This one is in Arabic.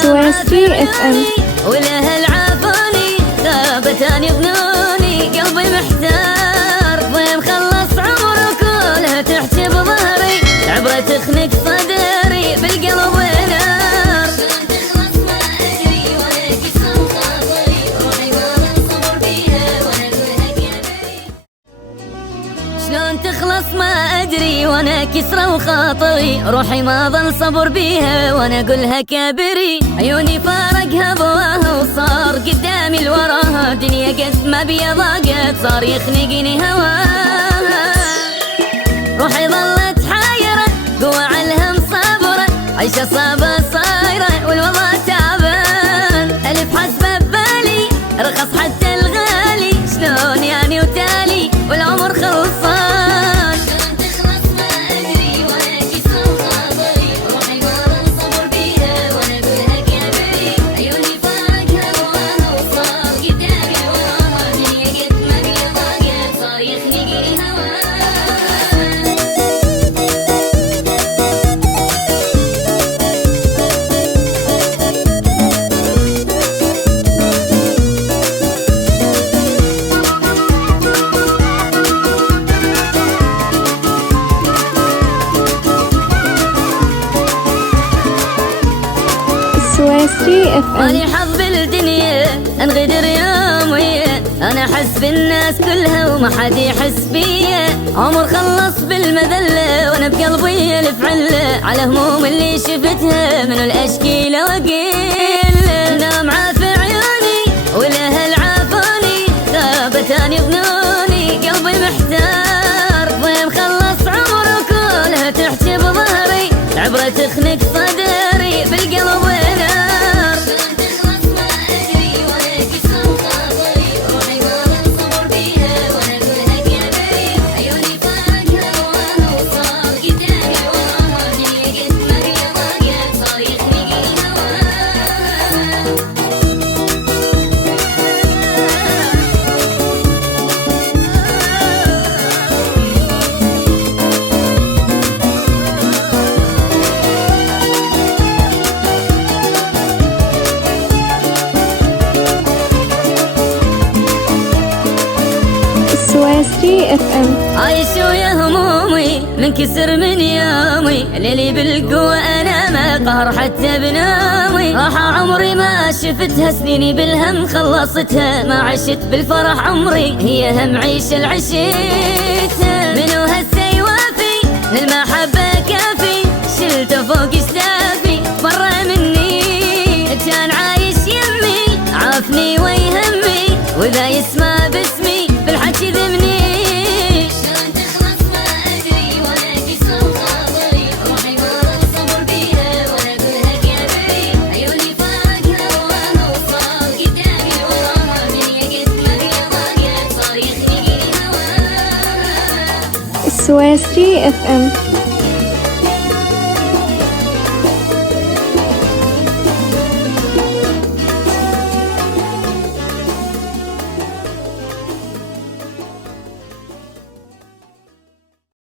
سويسري اف ام. والاهل عافوني ثابتان يظنوني قلبي محتار ضيم خلص عمره كله تحكي بظهري العبرة تخنق صدري بالقلب نار شلون تخلص ما ادري وانا كسرة وخاطري روحي ما ظل صبر بيها وانا اقولها كابري عيوني فارقها بواها وصار قدامي الوراها دنيا قد ما بيا ضاقت صار يخنقني هواها روحي ظلت حايرة قوة على الهم صابرة عيشة صعبة صايرة والوضع تعبان ألف حسبة ببالي رخص حتى الغالي شلون يعني وتالي والعمر خلصان سويسري اف ام. مالي حظ بالدنيا انغدر يوم ويا انا احس بالناس كلها وما حد يحس بيا عمر خلص بالمذله وانا بقلبي الف عله على هموم اللي شفتها من الاشكي لو اقل نام عافي عيوني والاهل عافوني ثابتان يظنوني قلبي محتار ضيم خلص عمره كله تحكي بظهري العبرة تخنق صدري بالقلب سويسري اف ام. عايش ويا همومي منكسر من يومي ليلي بالقوة انا ما قهر حتى بنومي راح عمري ما شفتها سنيني بالهم خلصتها ما عشت بالفرح عمري هي هم عيش العشيتها منو هسه يوافي للمحبة كافي شلته فوق كتافي برا مني كان عايش يمي عافني ويهمي واذا يسمع باسمي بالحكي ذمني شلون تخلص ما ادري وانا كسر وخاطري روحي ما ظل صبر بيها وانا اقولها كابري عيوني فارقها وراها وصار قدامي وراها دنيا قد ما بيا ضاقت صار يخنقني هواها سويسري اف ام.